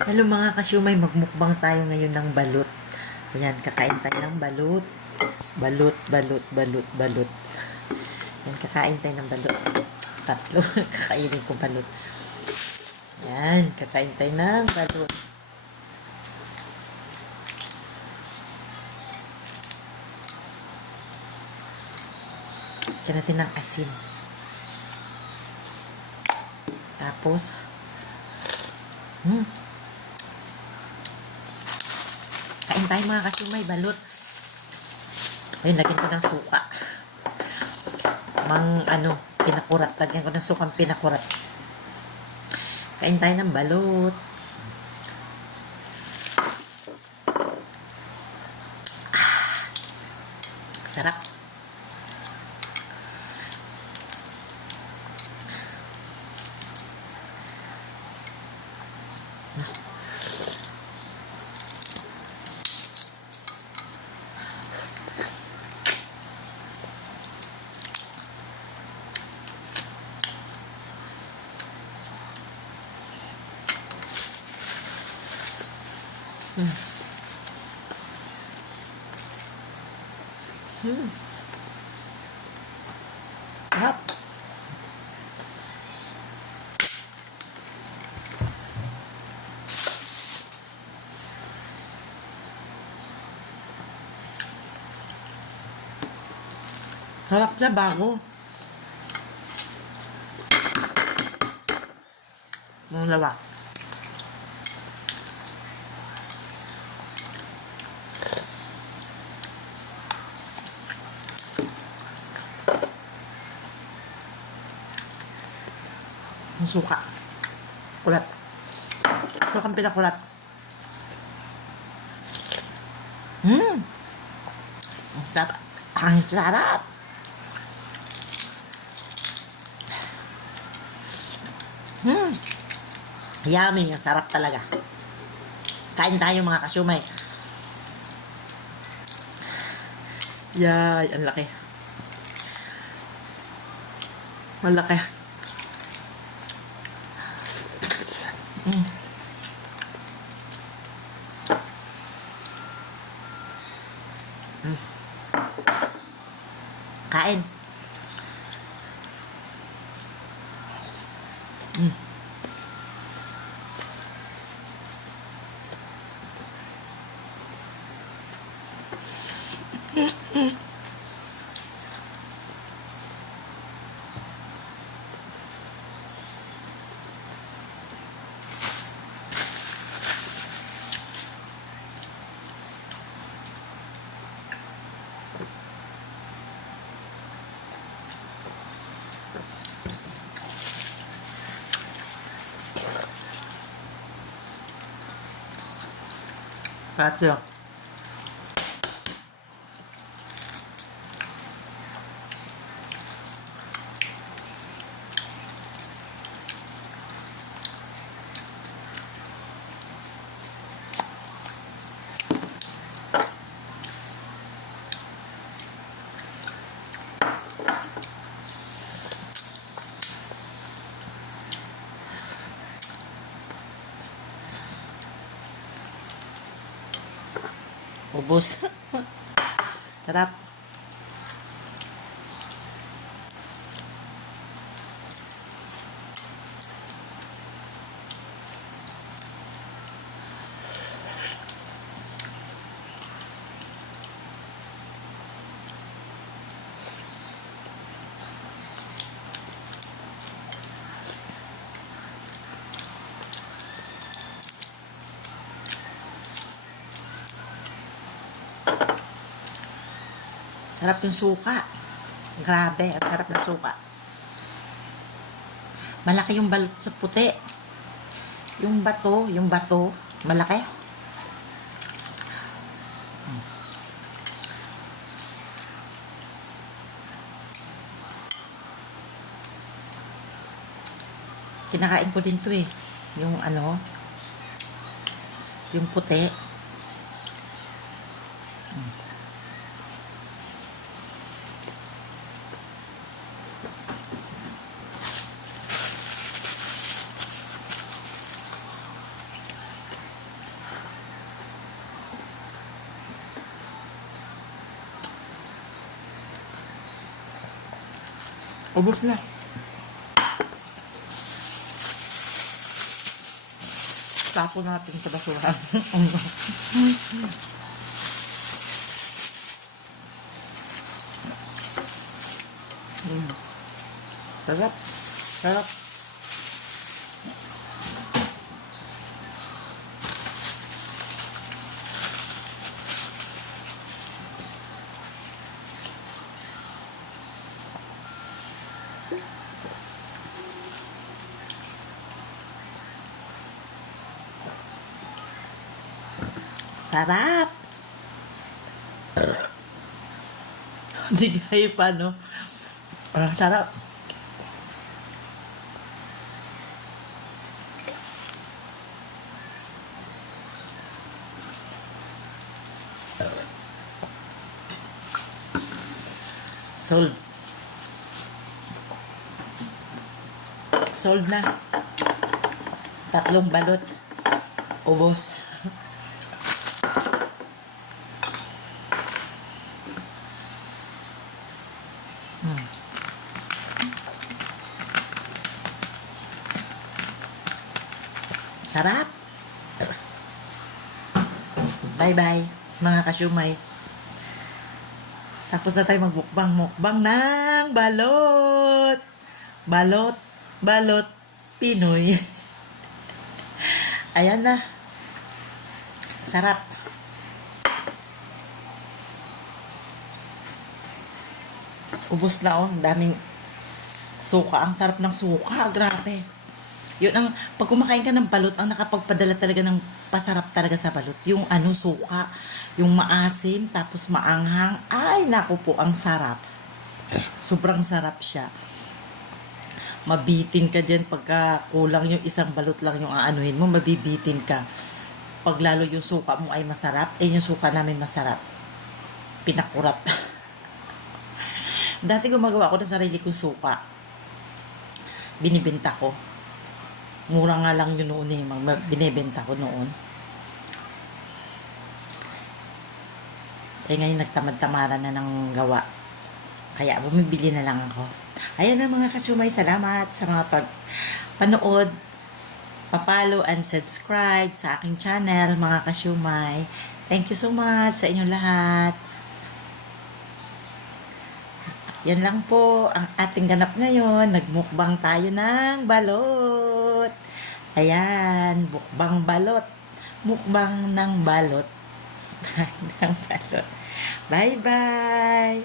Hello mga kasyumay, magmukbang tayo ngayon ng balut. Ayan, kakain tayo ng balut. Balut, balut, balut, balut. Ayan, kakain tayo ng balut. Tatlo, kakainin ko balut. Ayan, kakain tayo ng balut. Kaya natin ng asin. Tapos, kain tayo mga kasyumay, balut. Ayun, lagyan ko ng suka. Pinakurat. Lagyan ko ng sukang pinakurat. Kain tayo ng balut. Sarap. Sarap. Sarap na bago. Ang lawa. Ang suka. Kulat. Sukang pinakulat. Ang sarap. Yummy. Ang sarap talaga. Kain tayo mga kasyumay. Yay, ang laki. Ang laki. Kain. Sarap. Ubus. Sarap. Sarap yung suka. Grabe, ang sarap ng suka. Malaki yung balot sa puti. Yung bato, malaki. Kinakain ko din to eh. Yung yung puti. Ubos na. Tapo natin sa basurahan. Sarap. Sarap. Sarap. Hindi kayo pa, no? Sarap. Sold. Sold na. 3 balot. Ubos. Sarap. Bye-bye, mga kasyumay. Tapos na tayo magbukbang. Mukbang ng balot. Balot. Balot. Pinoy. Ayan na. Sarap. Ubos na, oh. Daming suka. Ang sarap ng suka. Grabe. Yun ang, pag kumakain ka ng balot, ang nakapagpadala talaga ng pasarap talaga sa balot. Yung suka, yung maasim, tapos maanghang. Ay, naku po, ang sarap. Sobrang sarap siya. Mabitin ka dyan pagka kulang yung isang balot lang yung aanuhin mo, mabibitin ka. Pag lalo yung suka mo ay masarap, yung suka namin masarap. Pinakurat. Dati gumagawa ako ng sarili kong suka. Binibenta ko. Mura nga lang yun noon binibenta ko noon. Ngayon nagtamad-tamaran na ng gawa. Kaya bumibili na lang ako. Ayan na mga kasumay, salamat sa mga panood. Pa-follow and subscribe sa aking channel, mga kasumay. Thank you so much sa inyong lahat. Yan lang po ang ating ganap ngayon. Nagmukbang tayo ng balot. Ayan, mukbang balot. Mukbang ng balot. ng balot. Bye-bye!